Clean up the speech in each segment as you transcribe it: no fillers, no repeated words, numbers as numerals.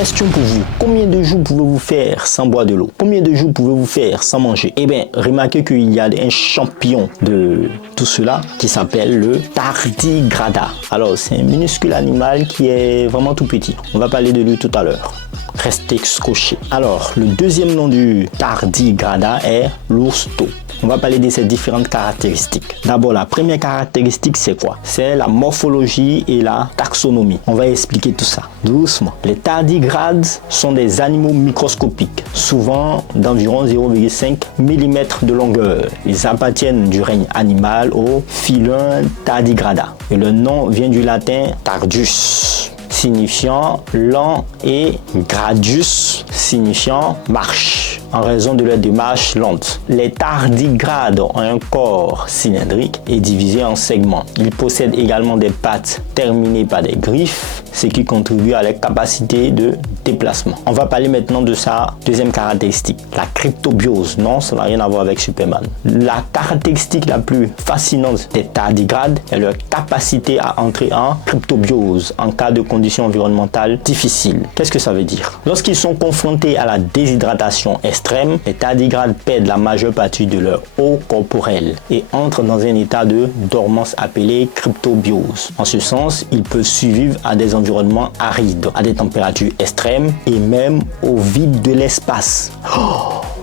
question pour vous. Combien de jours pouvez-vous faire sans boire de l'eau? Combien de jours pouvez-vous faire sans manger? Eh bien, remarquez qu'il y a un champion de tout cela qui s'appelle le tardigrada. Alors, c'est un minuscule animal qui est vraiment tout petit. On va parler de lui tout à l'heure. Restez scotchés. Alors, le deuxième nom du tardigrada est l'ourse-tau. On va parler de ces différentes caractéristiques. D'abord, la première caractéristique, c'est quoi? C'est la morphologie et la taxonomie. On va expliquer tout ça doucement. Les tardigrades sont des animaux microscopiques, souvent d'environ 0,5 mm de longueur. Ils appartiennent du règne animal au filum tardigrada. Et le nom vient du latin tardus, signifiant lent, et gradius, signifiant marche, en raison de leur démarche lente. Les tardigrades ont un corps cylindrique et divisé en segments. Ils possèdent également des pattes terminées par des griffes, ce qui contribue à leur capacité de déplacement. On va parler maintenant de sa deuxième caractéristique, la cryptobiose. Non, ça n'a rien à voir avec Superman. La caractéristique la plus fascinante des tardigrades est leur capacité à entrer en cryptobiose en cas de conditions environnementales difficiles. Qu'est-ce que ça veut dire? Lorsqu'ils sont confrontés à la déshydratation extrême, les tardigrades perdent la majeure partie de leur eau corporelle et entrent dans un état de dormance appelé cryptobiose. En ce sens, ils peuvent survivre à des environnements arides, à des températures extrêmes et même au vide de l'espace.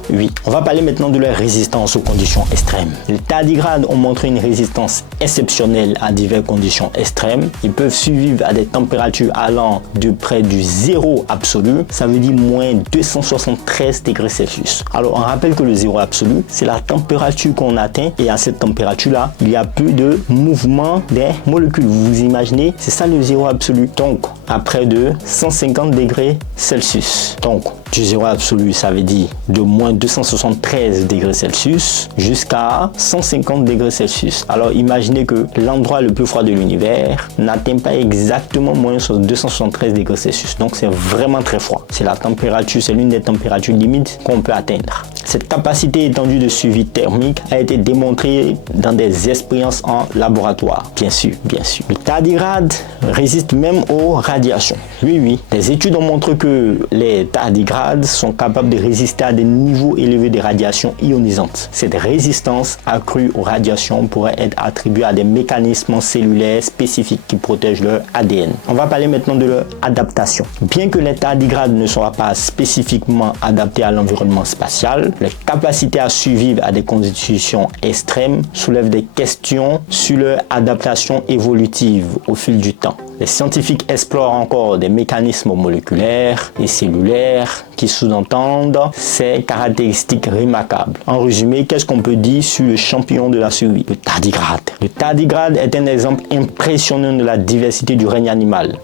Oui, on va parler maintenant de leur résistance aux conditions extrêmes. Les tardigrades ont montré une résistance exceptionnelle à diverses conditions extrêmes. Ils peuvent survivre à des températures allant de près du zéro absolu, ça veut dire moins 273 degrés Celsius. Alors on rappelle que le zéro absolu, c'est la température qu'on atteint, et à cette température-là, il y a plus de mouvement des molécules. Vous vous imaginez, c'est ça le zéro absolu. Donc, à près de 150 degrés Celsius. Donc, du zéro absolu, ça veut dire de moins 273 degrés Celsius jusqu'à 150 degrés Celsius. Alors imaginez que l'endroit le plus froid de l'univers n'atteint pas exactement moins 273 degrés Celsius. Donc c'est vraiment très froid. C'est la température, c'est l'une des températures limites qu'on peut atteindre. Cette capacité étendue de survie thermique a été démontrée dans des expériences en laboratoire. Bien sûr, bien sûr. Le tardigrade résiste même aux radiations. Oui. Des études ont montré que les tardigrades sont capables de résister à des niveaux élevés de radiations ionisantes. Cette résistance accrue aux radiations pourrait être attribuée à des mécanismes cellulaires spécifiques qui protègent leur ADN. On va parler maintenant de leur adaptation. Bien que les tardigrades ne soient pas spécifiquement adaptés à l'environnement spatial, leur capacité à survivre à des conditions extrêmes soulève des questions sur leur adaptation évolutive au fil du temps. Les scientifiques explorent encore des mécanismes moléculaires et cellulaires qui sous-entendent ces caractéristiques remarquables. En résumé, qu'est-ce qu'on peut dire sur le champion de la survie, le tardigrade? Le tardigrade est un exemple impressionnant de la diversité du règne animal,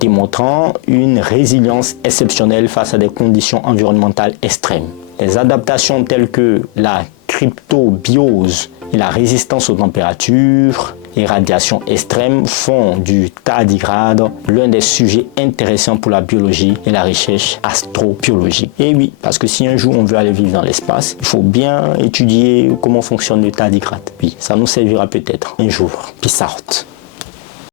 démontrant une résilience exceptionnelle face à des conditions environnementales extrêmes. Les adaptations telles que la cryptobiose et la résistance aux températures et radiations extrêmes font du tardigrade l'un des sujets intéressants pour la biologie et la recherche astrobiologique. Et oui, parce que si un jour on veut aller vivre dans l'espace, il faut bien étudier comment fonctionne le tardigrade. Oui, ça nous servira peut-être un jour. Peace out.